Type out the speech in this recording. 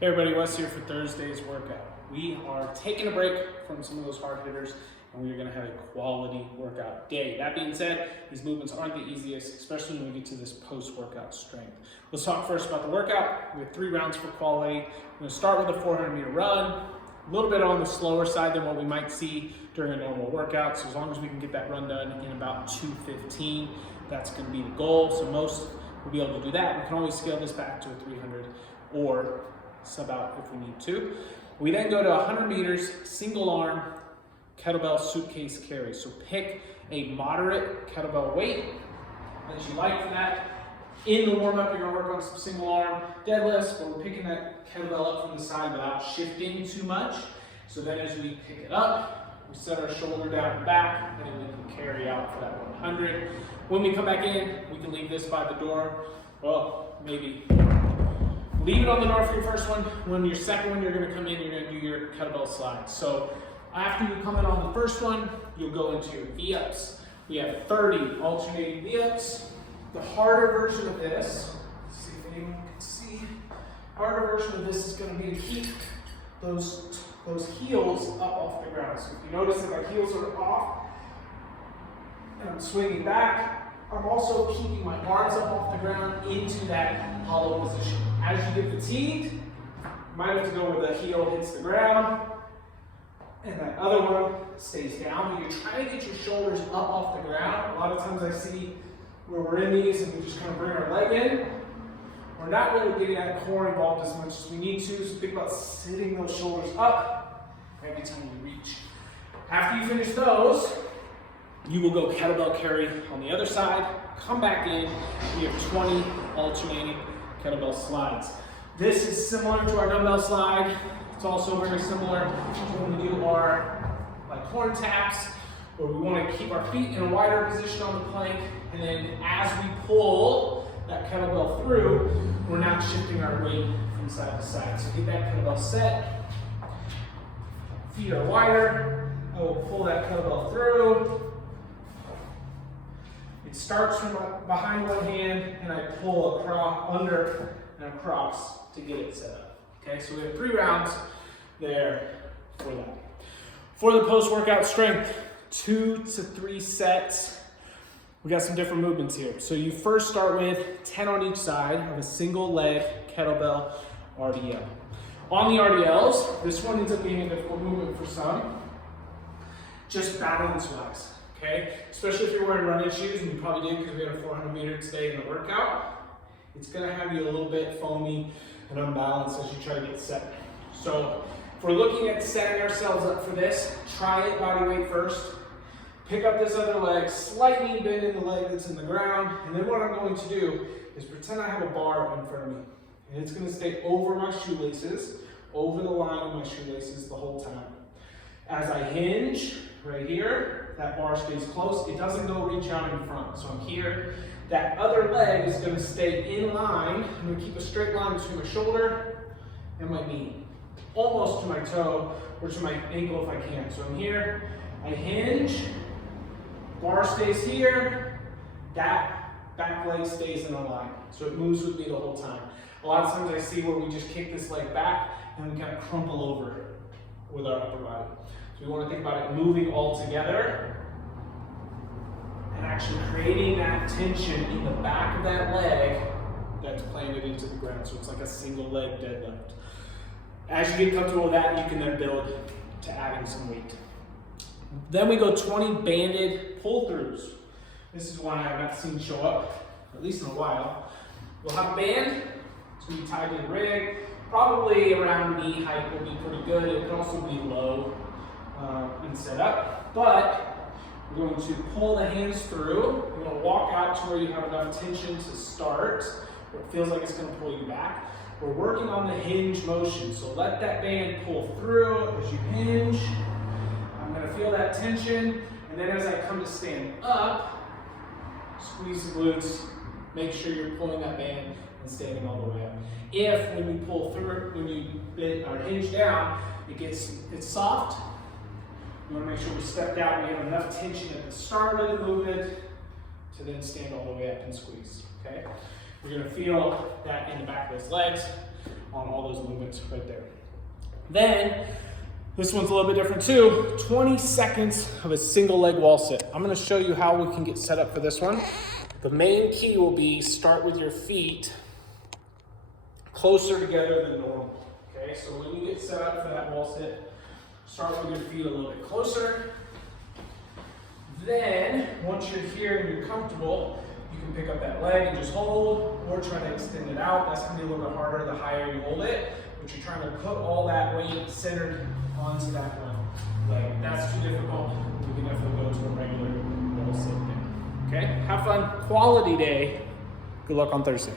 Hey everybody, Wes here for Thursday's workout. We are taking a break from some of those hard hitters and we're gonna have a quality workout day. That being said, these movements aren't the easiest, especially when we get to this post-workout strength. Let's talk first about the workout. We have 3 rounds for quality. We're gonna start with a 400-meter run, a little bit on the slower side than what we might see during a normal workout. So as long as we can get that run done in about 2:15, that's gonna be the goal. So most will be able to do that. We can always scale this back to a 300 or sub out if we need to. We then go to 100 meters, single arm, kettlebell suitcase carry. So pick a moderate kettlebell weight that you like for that. In the warm up, you're gonna work on some single arm deadlifts, but we're picking that kettlebell up from the side without shifting too much. So then as we pick it up, we set our shoulder down and back, and then we can carry out for that 100. When we come back in, we can leave this by the door. Well, maybe leave it on the door for your first one. When your second one, you're gonna come in, you're gonna do your kettlebell slides. So after you come in on the first one, you'll go into your V-ups. We have 30 alternating V-ups. The harder version of this, let's see if anyone can see, harder version of this is gonna be to keep those heels up off the ground. So if you notice that my heels are off, and I'm swinging back, I'm also keeping my arms up off the ground into that hollow position. As you get fatigued, you might have to go where the heel hits the ground, and that other one stays down. But you're trying to get your shoulders up off the ground. A lot of times I see where we're in these and we just kind of bring our leg in. We're not really getting that core involved as much as we need to, so think about sitting those shoulders up every time you reach. After you finish those, you will go kettlebell carry on the other side, come back in, we have 20 alternating kettlebell slides. This is similar to our dumbbell slide. It's also very similar to when we do our horn taps, where we want to keep our feet in a wider position on the plank, and then as we pull that kettlebell through, we're not shifting our weight from side to side. So get that kettlebell set, feet are wider, I will pull that kettlebell through. It starts from behind one hand, and I pull across, under and across to get it set up. Okay, so we have 3 rounds there for that. For the post-workout strength, 2 to 3 sets. We got some different movements here. So you first start with 10 on each side of a single leg kettlebell RDL. On the RDLs, this one ends up being a difficult movement for some, just balance-wise. Okay, especially if you're wearing running shoes, and you probably did because we had a 400 meter today in the workout. It's gonna have you a little bit foamy and unbalanced as you try to get set. So if we're looking at setting ourselves up for this, try it body weight first. Pick up this other leg, slightly bend in the leg that's in the ground, and then what I'm going to do is pretend I have a bar in front of me. And it's gonna stay over my shoelaces, over the line of my shoelaces the whole time. As I hinge right here, that bar stays close. It doesn't go reach out in front. So I'm here. That other leg is going to stay in line. I'm going to keep a straight line between my shoulder and my knee, almost to my toe or to my ankle if I can. So I'm here. I hinge. Bar stays here. That back leg stays in a line. So it moves with me the whole time. A lot of times I see where we just kick this leg back and we kind of crumple over with our upper body. So we want to think about it moving all together and actually creating that tension in the back of that leg that's planted into the ground. So it's like a single leg deadlift. As you get comfortable with that, you can then build to adding some weight. Then we go 20 banded pull-throughs. This is one I have not seen show up, at least in a while. We'll have a band. It's going to be tied to the rig. Probably around knee height will be pretty good. It can also be low and set up. But we're going to pull the hands through. We're going to walk out to where you have enough tension to start, where it feels like it's going to pull you back. We're working on the hinge motion. So let that band pull through as you hinge. I'm going to feel that tension. And then as I come to stand up, squeeze the glutes. Make sure you're pulling that band and standing all the way up. If when you pull through, when you bend or hinge down, it's soft. We want to make sure we step down. We have enough tension at the start of the movement to then stand all the way up and squeeze. Okay. You're going to feel that in the back of those legs. on all those movements right there. Then, this one's a little bit different too. 20 seconds of a single leg wall sit. I'm gonna show you how we can get set up for this one. The main key will be start with your feet closer together than normal. Okay, so when you get set up for that wall sit, start with your feet a little bit closer. Then, once you're here and you're comfortable, you can pick up that leg and just hold, or try to extend it out. That's gonna be a little bit harder the higher you hold it, but you're trying to put all that weight centered onto that leg. That's too difficult. You can definitely go to a regular wall sit there. Okay, have fun, quality day. Good luck on Thursday.